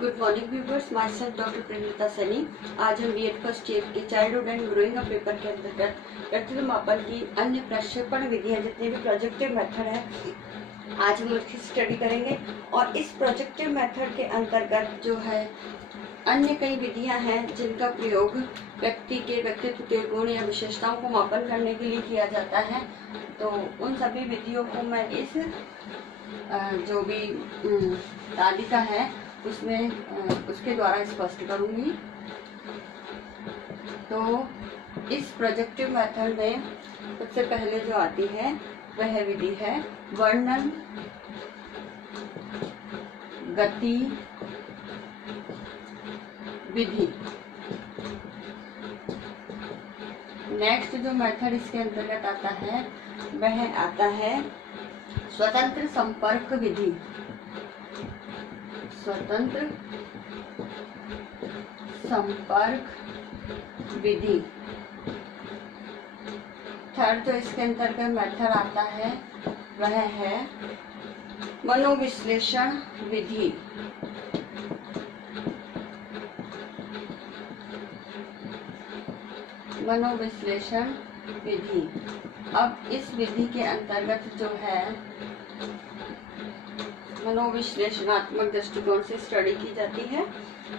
Good morning viewers, myself doctor Premita Sunny. आज हम B Ed first year के childhood and growing up paper के अंतर्गत व्यक्तित्व मापन की अन्य प्रक्षेपण विधियां, जितने भी प्रोजेक्टिव मेथड है, आज हम उसकी स्टडी करेंगे। और इस प्रोजेक्टिव मेथड के अंतर्गत जो है अन्य कई विधियां हैं जिनका प्रयोग व्यक्ति के व्यक्तित्व के गुण या विशेषताओं को मापन करने के लिए किया जाता है। तो उन सभी विधियों को मैं इस जो भी तालिका है उसमें उसके द्वारा स्पष्ट करूंगी। तो इस प्रोजेक्टिव मेथड में सबसे पहले जो आती है वह विधि है वर्णन गति विधि। नेक्स्ट जो मेथड इसके अंतर्गत आता है वह आता है स्वतंत्र संपर्क विधि। स्वतंत्र संपर्क विधि। थर्ड जो इसके अंतर्गत मेथड आता है वह है मनोविश्लेषण विधि। मनोविश्लेषण विधि। अब इस विधि के अंतर्गत जो है मनोविश्लेषणात्मक दृष्टिकोण से स्टडी की जाती है।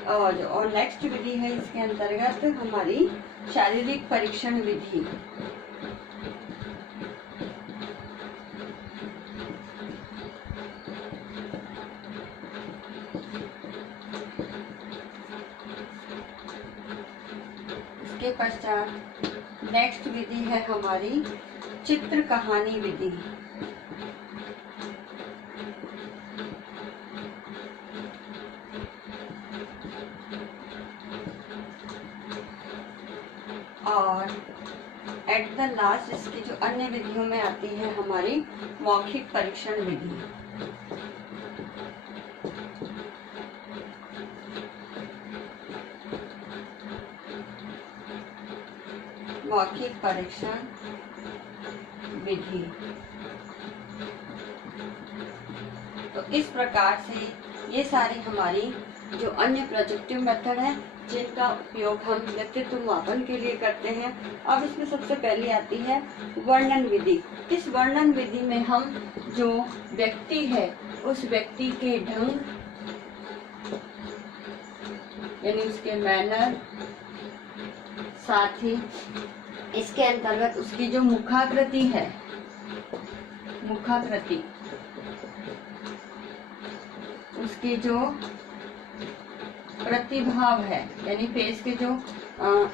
और नेक्स्ट विधि है इसके अंतर्गत हमारी शारीरिक परीक्षण विधि। इसके पश्चात नेक्स्ट विधि है हमारी चित्र कहानी विधि। और एट द लास्ट इसकी जो अन्य विधियों में आती है हमारी मौखिक परीक्षण विधि। मौखिक परीक्षण विधि। तो इस प्रकार से ये सारी हमारी जो अन्य प्रोजेक्टिव मेथड है जिनका उपयोग हम व्यक्तित्व मापन के लिए करते हैं। अब इसमें सबसे पहले आती है वर्णन विधि। इस वर्णन विधि में हम जो व्यक्ति है उस व्यक्ति के ढंग यानी उसके मैनर, साथ ही इसके अंतर्गत उसकी जो मुखाकृति है, मुखाकृति, उसकी जो प्रतिभाव है यानी फेस के जो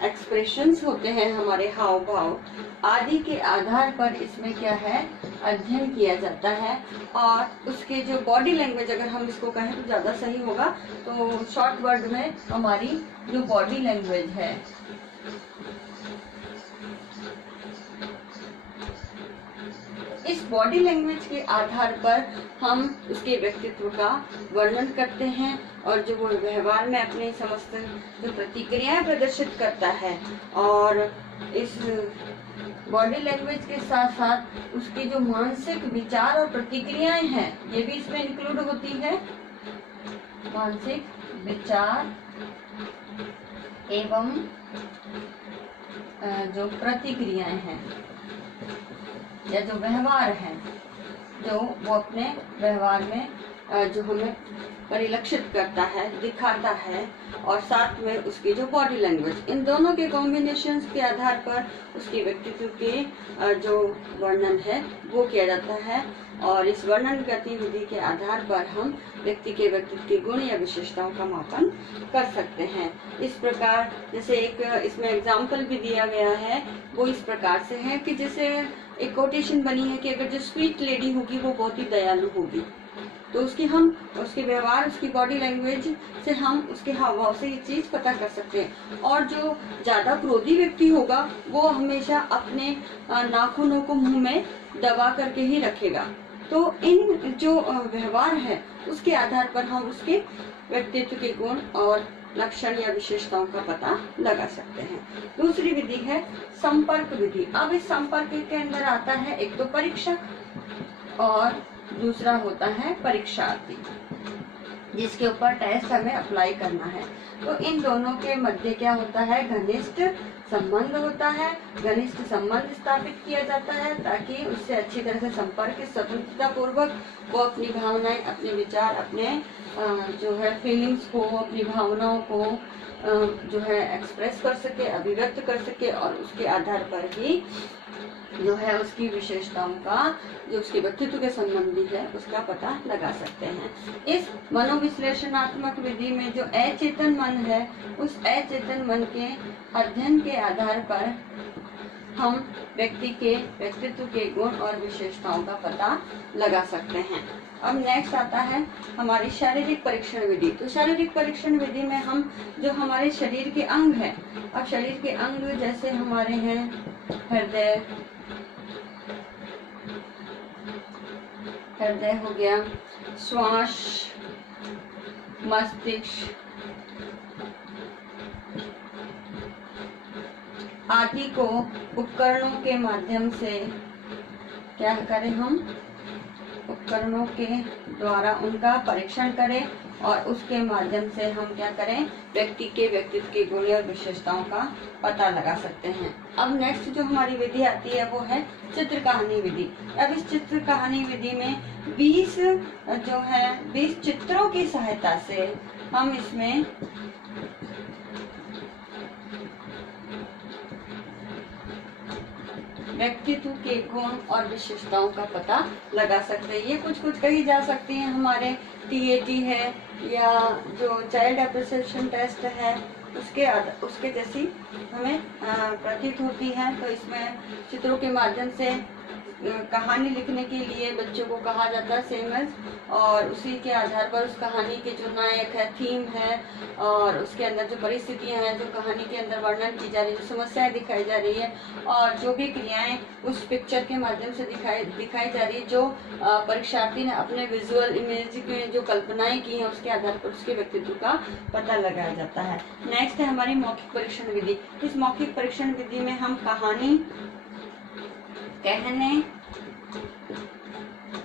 एक्सप्रेशंस होते हैं, हमारे हाव भाव आदि के आधार पर इसमें क्या है अध्ययन किया जाता है। और उसके जो बॉडी लैंग्वेज, अगर हम इसको कहें तो ज़्यादा सही होगा, तो शॉर्ट वर्ड में हमारी जो बॉडी लैंग्वेज है इस बॉडी लैंग्वेज के आधार पर हम उसके व्यक्तित्व का वर्णन करते हैं। और जो वो व्यवहार में अपने समस्त जो प्रतिक्रियाएं प्रदर्शित करता है, और इस बॉडी लैंग्वेज के साथ साथ उसकी जो मानसिक विचार और प्रतिक्रियाएं हैं ये भी इसमें इंक्लूड होती है। मानसिक विचार एवं जो प्रतिक्रियाएं हैं या जो व्यवहार है जो वो अपने व्यवहार में जो हमें परिलक्षित करता है, दिखाता है, और साथ में उसकी जो बॉडी लैंग्वेज, इन दोनों के कॉम्बिनेशन के आधार पर उसके व्यक्तित्व के जो वर्णन है वो किया जाता है। और इस वर्णन गतिविधि के आधार पर हम व्यक्ति के व्यक्तित्व के गुण या विशेषताओं का मापन कर सकते हैं। इस प्रकार जैसे एक इसमें एग्जाम्पल भी दिया गया है, वो इस प्रकार से है कि जैसे एक कोटेशन बनी है कि अगर जो स्वीट लेडी होगी वो बहुत ही दयालु होगी, तो उसके व्यवहार, उसकी बॉडी लैंग्वेज से हम उसके हाव भाव से ये चीज पता कर सकते हैं। और जो ज्यादा क्रोधी व्यक्ति होगा वो हमेशा अपने नाखूनों को मुंह में दबा करके ही रखेगा। तो इन जो व्यवहार है उसके आधार पर हम उसके व्यक्तित्व के गुण और लक्षण या विशेषताओं का पता लगा सकते हैं। दूसरी विधि है संपर्क विधि। अब इस संपर्क के अंदर आता है एक तो परीक्षक और दूसरा होता है परीक्षार्थी। जिसके ऊपर टेस्ट हमें अप्लाई करना है। तो इन दोनों के मध्य क्या होता है, घनिष्ठ संबंध होता है। घनिष्ठ संबंध स्थापित किया जाता है ताकि उससे अच्छी तरह से संपर्क स्वतंत्रता पूर्वक वो अपनी भावनाएं, अपने विचार, अपने जो है फीलिंग्स को, अपनी भावनाओं को जो है एक्सप्रेस कर सके, अभिव्यक्त कर सके, और उसके आधार पर ही जो है उसकी विशेषताओं का, जो उसके व्यक्तित्व के संबंधी है, उसका पता लगा सकते हैं। इस मनोविश्लेषणात्मक विधि में जो अचेतन मन है, उस अचेतन मन के अध्ययन के आधार पर हम व्यक्ति के व्यक्तित्व के गुण और विशेषताओं का पता लगा सकते हैं। अब नेक्स्ट आता है हमारी शारीरिक परीक्षण विधि। तो शारीरिक परीक्षण विधि में हम जो हमारे शरीर के अंग हैं, अब शरीर के अंग जैसे हमारे हैं हृदय हो गया, श्वास, मस्तिष्क आदि को उपकरणों के माध्यम से क्या करें, हम उपकरणों के द्वारा उनका परीक्षण करें और उसके माध्यम से हम क्या करें, व्यक्ति के व्यक्तित्व के गुण और विशेषताओं का पता लगा सकते हैं। अब नेक्स्ट जो हमारी विधि आती है वो है चित्र कहानी विधि। अब इस चित्र कहानी विधि में 20 चित्रों की सहायता से हम इसमें व्यक्तित्व के गुण और विशेषताओं का पता लगा सकते हैं। ये कुछ कही जा सकती हैं, हमारे TAT है या जो चाइल्ड एप्रिसिएशन टेस्ट है उसके जैसी हमें प्रतीत होती है। तो इसमें चित्रों के माध्यम से कहानी लिखने के लिए बच्चों को कहा जाता है सेम एज, और उसी के आधार पर उस कहानी के जो नायक है, थीम है, और उसके अंदर जो परिस्थितियां हैं, जो कहानी के अंदर वर्णन की जा रही है, जो समस्याएं दिखाई जा रही है, और जो भी क्रियाएं उस पिक्चर के माध्यम से दिखाई जा रही है, जो परीक्षार्थी ने अपने विजुअल इमेज में जो कल्पनाएं की हैं, उसके आधार पर उसके व्यक्तित्व का पता लगाया जाता है। नेक्स्ट है हमारी मौखिक परीक्षण विधि। इस मौखिक परीक्षण विधि में हम कहानी कहने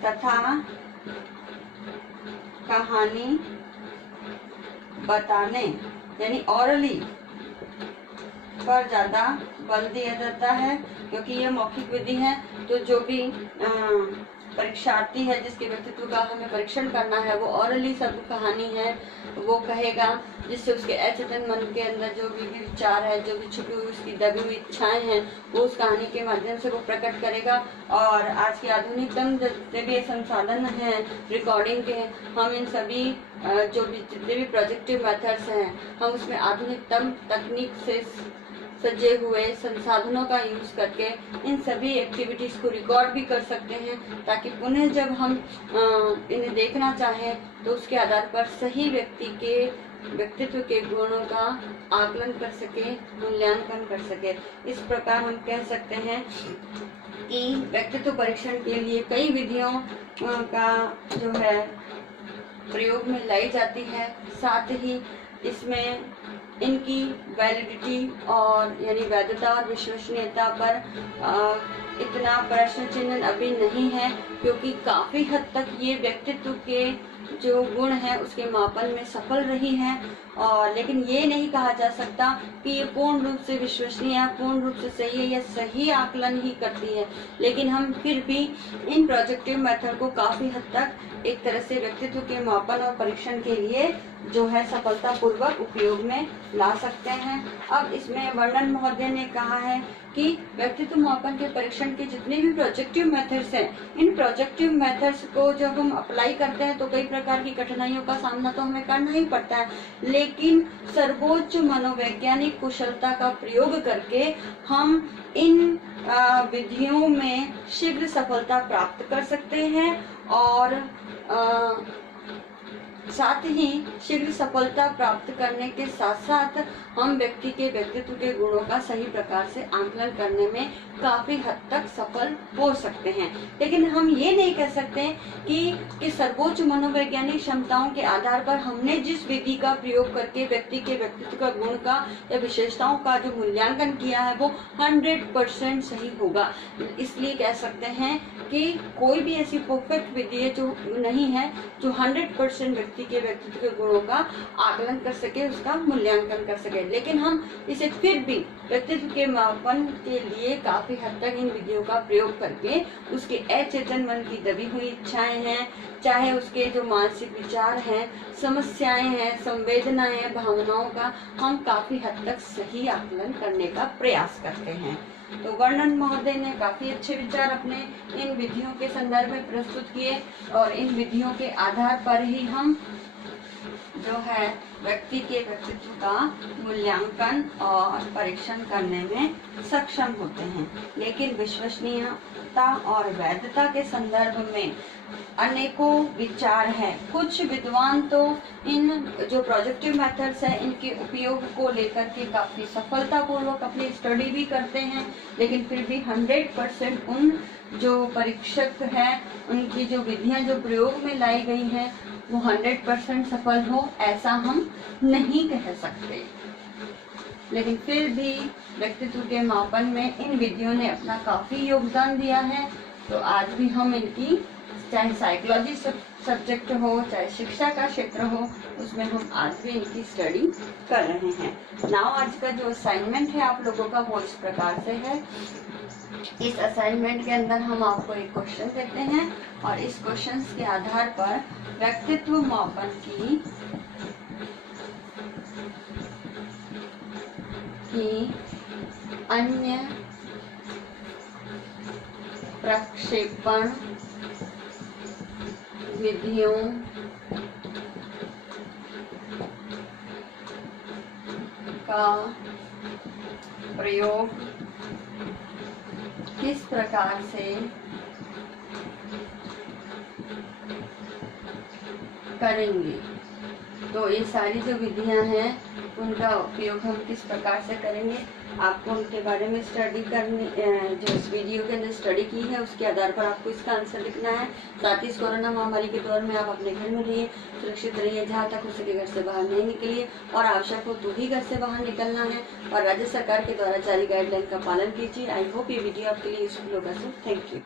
तथा कहानी बताने यानी ऑरली पर ज्यादा बल दिया जाता है, क्योंकि ये मौखिक विधि है। तो जो भी परीक्षार्थी है जिसके व्यक्तित्व का हमें परीक्षण करना है, वो ऑरली सब कहानी है वो कहेगा, जिससे उसके अचेतन मन के अंदर जो भी विचार है, जो भी छुपी हुई उसकी दबी हुई इच्छाएं हैं, वो उस कहानी के माध्यम से वो प्रकट करेगा। और आज के आधुनिकतम जितने भी संसाधन हैं रिकॉर्डिंग के, हम इन सभी जो भी जितने भी प्रोजेक्टिव मेथड्स हैं, हम उसमें आधुनिकतम तकनीक से सजे हुए संसाधनों का यूज करके इन सभी एक्टिविटीज को रिकॉर्ड भी कर सकते हैं, ताकि पुनः जब हम इन्हें देखना चाहें तो उसके आधार पर सही व्यक्ति के व्यक्तित्व के गुणों का आकलन कर सके, मूल्यांकन कर सके। इस प्रकार हम कह सकते हैं कि व्यक्तित्व परीक्षण के लिए कई विधियों का जो है प्रयोग में लाई जाती है। साथ ही इसमें इनकी वैलिडिटी और यानी वैधता और विश्वसनीयता पर इतना प्रश्न चिन्ह अभी नहीं है, क्योंकि काफी हद तक ये व्यक्तित्व के जो गुण है उसके मापन में सफल रही है। और लेकिन ये नहीं कहा जा सकता कि ये पूर्ण रूप से विश्वसनीय है, पूर्ण रूप से सही है या सही आकलन ही करती है। लेकिन हम फिर भी इन प्रोजेक्टिव मेथड को काफी हद तक एक तरह से व्यक्तित्व के मापन और परीक्षण के लिए जो है सफलतापूर्वक उपयोग में ला सकते हैं। अब इसमें वर्णन महोदय ने कहा है कि व्यक्तित्व मापन के परीक्षण के जितने भी प्रोजेक्टिव मेथड्स हैं, इन प्रोजेक्टिव मेथड्स को जब हम अप्लाई करते हैं तो कई प्रकार की कठिनाइयों का सामना तो हमें करना ही पड़ता है, लेकिन सर्वोच्च मनोवैज्ञानिक कुशलता का प्रयोग करके हम इन विधियों में शीघ्र सफलता प्राप्त कर सकते हैं। और साथ ही शीघ्र सफलता प्राप्त करने के साथ साथ हम व्यक्ति के व्यक्तित्व के गुणों का सही प्रकार से आकलन करने में काफी हद तक सफल हो सकते हैं। लेकिन हम ये नहीं कह सकते कि सर्वोच्च मनोवैज्ञानिक क्षमताओं के आधार पर हमने जिस विधि का प्रयोग करके व्यक्ति के व्यक्तित्व का गुण का या विशेषताओं का जो मूल्यांकन किया है वो 100% सही होगा। इसलिए कह सकते हैं कि कोई भी ऐसी परफेक्ट विधि है जो नहीं है जो 100% व्यक्ति व्यक्ति के व्यक्तित्व के गुणों का आकलन कर सके, उसका मूल्यांकन कर सके। लेकिन हम इसे फिर भी व्यक्तित्व के मापन के लिए काफी हद तक इन विधियों का प्रयोग करके उसके अचेतन मन की दबी हुई इच्छाएं हैं, चाहे उसके जो मानसिक विचार हैं, समस्याएं हैं, संवेदनाएं हैं, भावनाओं का हम काफी हद तक सही आकलन करने का प्रयास करते हैं। तो वर्णन महोदय ने काफी अच्छे विचार अपने इन विधियों के संदर्भ में प्रस्तुत किए और इन विधियों के आधार पर ही हम जो है व्यक्ति के व्यक्तित्व का मूल्यांकन और परीक्षण करने में सक्षम होते हैं। लेकिन विश्वसनीयता और वैधता के संदर्भ में अनेकों विचार हैं। कुछ विद्वान तो इन जो प्रोजेक्टिव मेथड्स है इनके उपयोग को लेकर के काफी सफलतापूर्वक अपनी स्टडी भी करते हैं, लेकिन फिर भी 100% उन जो परीक्षक हैं उनकी जो विधियां जो प्रयोग में लाई गई हैं वो 100% सफल हो ऐसा हम नहीं कह सकते। लेकिन फिर भी व्यक्तित्व के मापन में इन विधियों ने अपना काफी योगदान दिया है। तो आज भी हम इनकी, चाहे साइकोलॉजी सब्जेक्ट हो, चाहे शिक्षा का क्षेत्र हो, उसमें हम आज भी इनकी स्टडी कर रहे हैं। नाउ आज का जो असाइनमेंट है आप लोगों का वो इस प्रकार से है। इस असाइनमेंट के अंदर हम आपको एक क्वेश्चन देते हैं और इस क्वेश्चन के आधार पर व्यक्तित्व मापन की अन्य प्रक्षेपण विधियों का प्रयोग किस प्रकार से करेंगे। तो ये सारी जो विधियां हैं उनका उपयोग हम किस प्रकार से करेंगे, आपको उनके बारे में स्टडी करनी, जो इस वीडियो के अंदर स्टडी की है उसके आधार पर आपको इसका आंसर लिखना है। साथ ही इस कोरोना महामारी के दौर में आप अपने घर में रहिए, सुरक्षित रहिए, जहाँ तक हो सके घर से बाहर नहीं निकलिए और आवश्यक हो तो ही घर से बाहर निकलना है और राज्य सरकार के द्वारा जारी गाइडलाइन का पालन कीजिए। आई होप ये वीडियो आपके लिए यूजफुल होगा। So thank you.